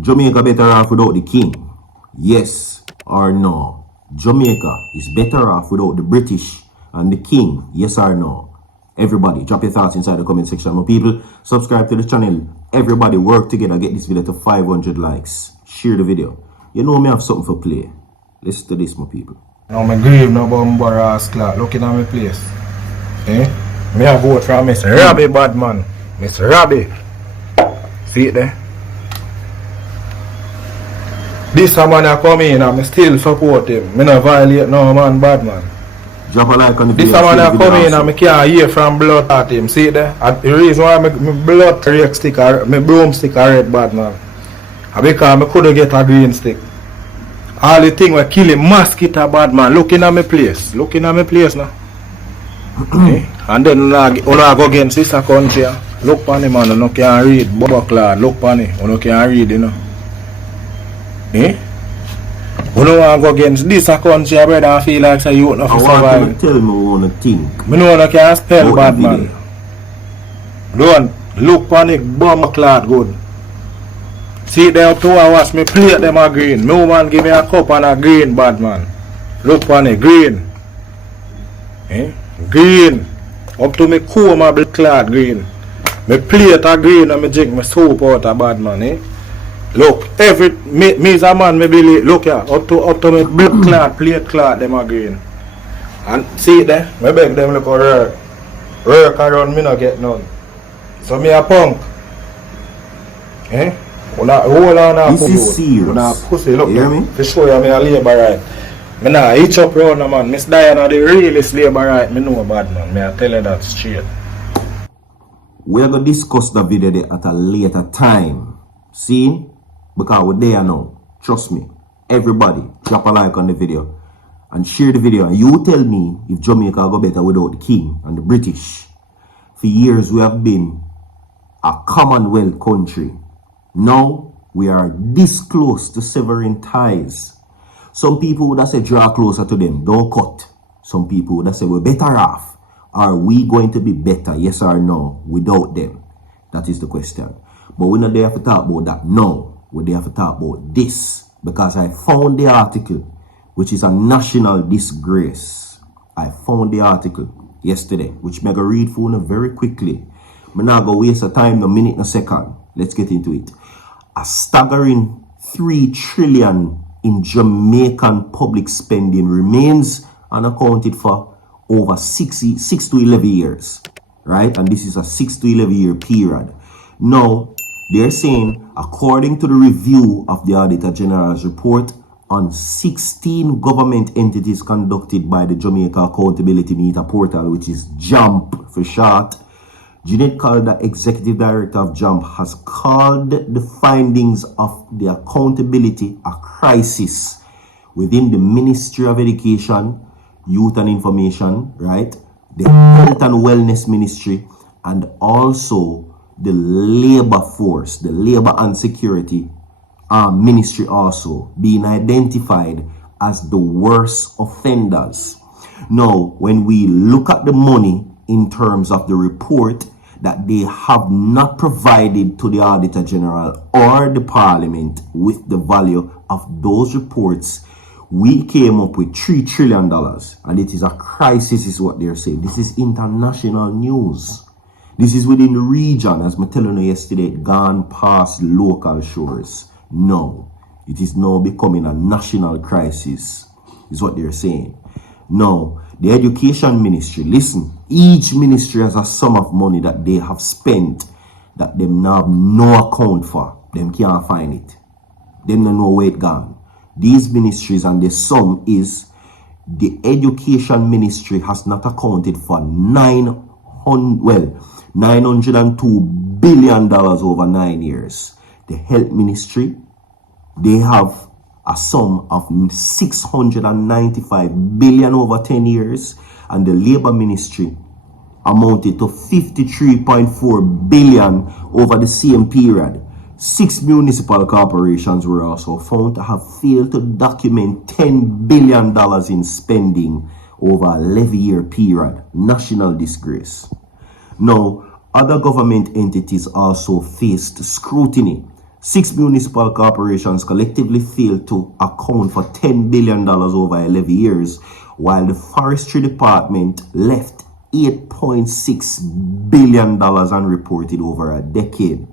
Jamaica better off without the king? Yes or no? Jamaica is better off without the British and the king? Yes or no? Everybody, drop your thoughts inside the comment section. My people, subscribe to the channel. Everybody work together, get this video to 500 likes. Share the video. You know me have something for play. Listen to this, my people. Now my grave no bumper ass clock. Looking at my place. Eh? Me a vote for Mr. Robbie Badman. Mr. Robbie. See it there? This a man a come in and I still support him. Me no violate no man bad man. Drop a like on the video. This a man a come in and I can't hear from blood at him. See it there? And the reason why my blood stick or my broomstick are red bad man. Because I couldn't get a green stick. All the thing we kill him mosquito bad man. Looking at my place. Looking at my place now. Okay. And then when I go against this country, look on him man, you can't read. Bubba Clad, look on him, you can't read, you know. Eh? When I want to go against this country, brother, I feel like say you won't have to survive. I want you to tell me what you think. I know you can't spell bad man. Don't look on it, Bubba Clad good. See there up 2 hours, me plate them a green. No man give me a cup and a green bad man. Look on it, green. Eh? Green. Up to me comb a black clad green. Me plate a green and me drink my soap out a bad man, eh? Look, me is a man me believe, look here, up to me black clad, plate clad them a green. And see it there, me beg them look a work. Work around me no get none. So me a punk. Eh? Hold on, this is serious. Pussy, look, you hear me? To show you me a labor right. Me nah hitch up round no man. Miss Diana the realest labor right. Me know bad man. Me I tell you that straight. We are going to discuss the video there at a later time. See? Because we're there now. Trust me. Everybody, drop a like on the video. And share the video. And you tell me if Jamaica go better without the king and the British. For years we have been a Commonwealth country. Now we are this close to severing ties. Some people would have said draw closer to them, don't cut. Some people would have said we're better off. Are we going to be better, yes or no, without them? That is the question. But we're not there to talk about that. No, we're there to talk about this. Because I found the article, which is a national disgrace. I found the article yesterday, which I'm going to read for you very quickly. I'm not going to waste a time, no minute, no second. Let's get into it. A staggering 3 trillion in Jamaican public spending remains unaccounted for over 6 to 11 years, right? And this is a 6 to 11 year period. Now, they're saying, according to the review of the Auditor General's report on 16 government entities conducted by the Jamaica Accountability Meter Portal, which is JAMP for short, Jeanette Calder, Executive Director of JAMP, has called the findings of the accountability a crisis within the Ministry of Education, Youth and Information, right? The Health and Wellness Ministry, and also the Labor Force, the Labor and Security Ministry also being identified as the worst offenders. Now, when we look at the money in terms of the report that they have not provided to the Auditor General or the Parliament with the value of those reports, we came up with $3 trillion. And it is a crisis is what they're saying. This is international news. This is within the region, as I telling you yesterday, gone past local shores. No, it is now becoming a national crisis, is what they're saying. No, the education ministry, listen, each ministry has a sum of money that they have spent that them now have no account for. Them can't find it. Them don't know where it gone. These ministries, and the sum is the education ministry has not accounted for $902 billion over 9 years. The health ministry, they have a sum of 695 billion over 10 years, and the labor ministry amounted to 53.4 billion over the same period. 6 municipal corporations were also found to have failed to document $10 billion in spending over a 11-year period. National disgrace. Now, other government entities also faced scrutiny. 6 municipal corporations collectively failed to account for $10 billion over 11 years, while the Forestry Department left $8.6 billion unreported over a decade.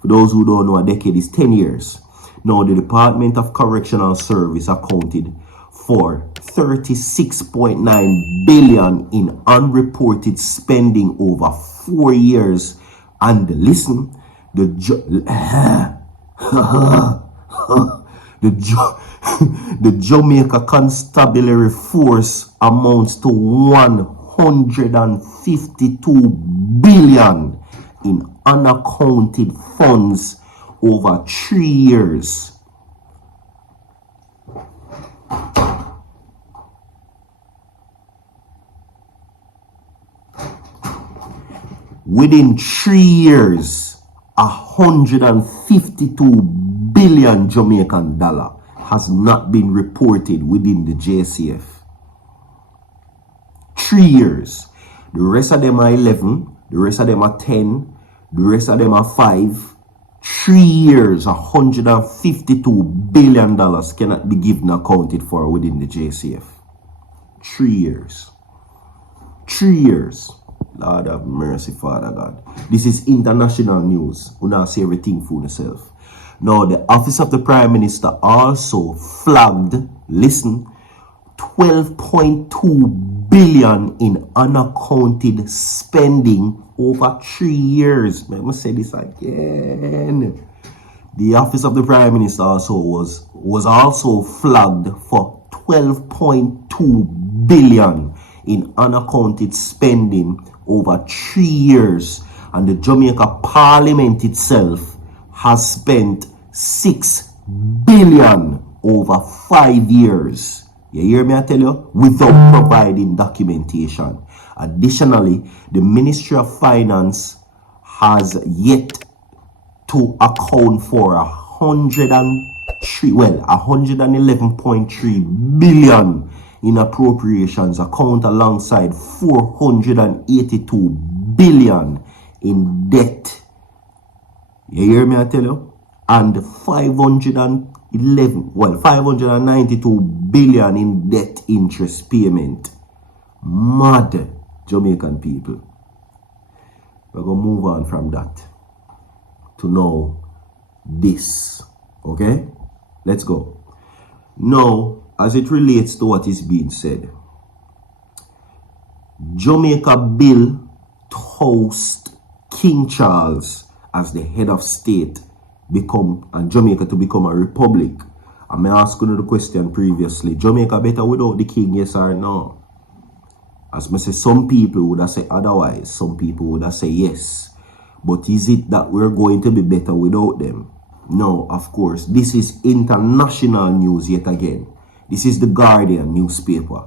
For those who don't know, a decade is 10 years. Now, the Department of Correctional Service accounted for $36.9 billion in unreported spending over 4 years. And listen, the Jamaica Constabulary Force amounts to $152 billion in unaccounted funds over 3 years. Within 3 years, 152 billion Jamaican dollar has not been reported within the JCF. 3 years. The rest of them are 11, the rest of them are 10, the rest of them are 5. 3 years, 152 billion dollars cannot be given accounted for within the JCF. 3 years. 3 years. Lord have mercy, Father God. This is international news. We not say everything for yourself. Now, the Office of the Prime Minister also flagged, listen, 12.2 billion in unaccounted spending over 3 years. Let me say this again. The Office of the Prime Minister also was also flagged for 12.2 billion in unaccounted spending over 3 years, and the Jamaica Parliament itself has spent 6 billion over 5 years. You hear me, I tell you? Without providing documentation. Additionally, the Ministry of Finance has yet to account for 111.3 billion in appropriations account alongside 482 billion in debt. You hear me, I tell you? And 592 billion in debt interest payment. Mad Jamaican people. We're going to move on from that to know this. Okay? Let's go. Now, as it relates to what is being said, Jamaica bill to host King Charles as the head of state and Jamaica to become a republic. I may ask you the question previously. Jamaica better without the king, yes or no? As I say, some people would have said otherwise. Some people would have said yes. But is it that we're going to be better without them? No, of course. This is international news yet again. This is the Guardian newspaper.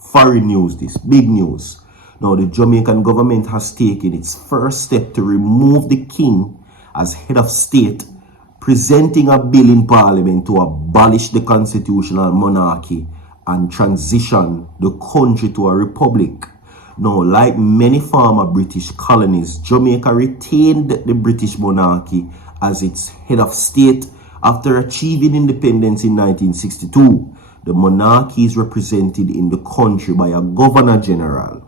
Foreign news, this. Big news. Now, the Jamaican government has taken its first step to remove the king as head of state, presenting a bill in Parliament to abolish the constitutional monarchy and transition the country to a republic. Now, like many former British colonies, Jamaica retained the British monarchy as its head of state after achieving independence in 1962. The monarchy is represented in the country by a governor general.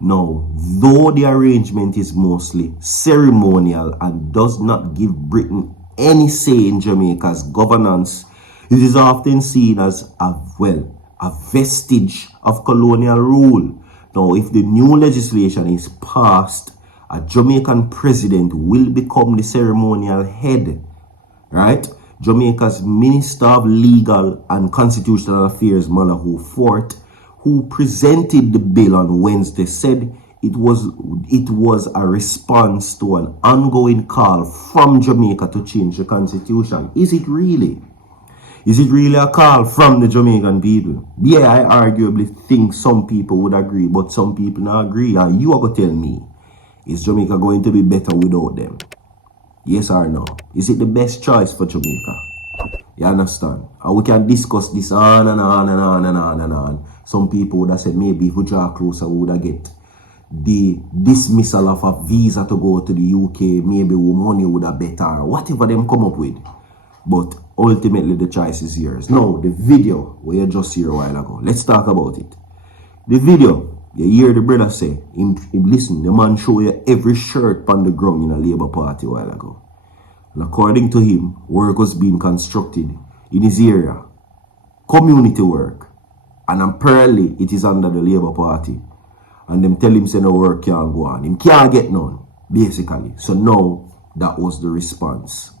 Now, though the arrangement is mostly ceremonial and does not give Britain any say in Jamaica's governance, it is often seen as a vestige of colonial rule. Now, if the new legislation is passed, a Jamaican president will become the ceremonial head, right? Jamaica's Minister of Legal and Constitutional Affairs, Manahu Fort, who presented the bill on Wednesday, said it was a response to an ongoing call from Jamaica to change the constitution. Is it really? Is it really a call from the Jamaican people? Yeah, I arguably think some people would agree, but some people not agree. And you are going to tell me, is Jamaica going to be better without them? Yes or no? Is it the best choice for Jamaica? You understand? And we can discuss this on and on and on and on and on. Some people would have said maybe if we draw closer, we would have get the dismissal of a visa to go to the UK. Maybe money would have better. Whatever them come up with. But ultimately the choice is yours. Now, the video where you just hear a while ago, let's talk about it. The video, you hear the brother say, him listen, the man show you every shirt on the ground in a Labour Party a while ago. And according to him, work was being constructed in his area. Community work. And apparently it is under the Labour Party. And them tell him say no work can't go on. Him can't get none, basically. So now, that was the response.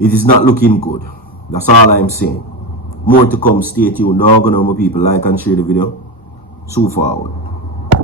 It is not looking good. That's all I'm saying. More to come. Stay tuned. Now, gonna know my people like and share the video. So forward.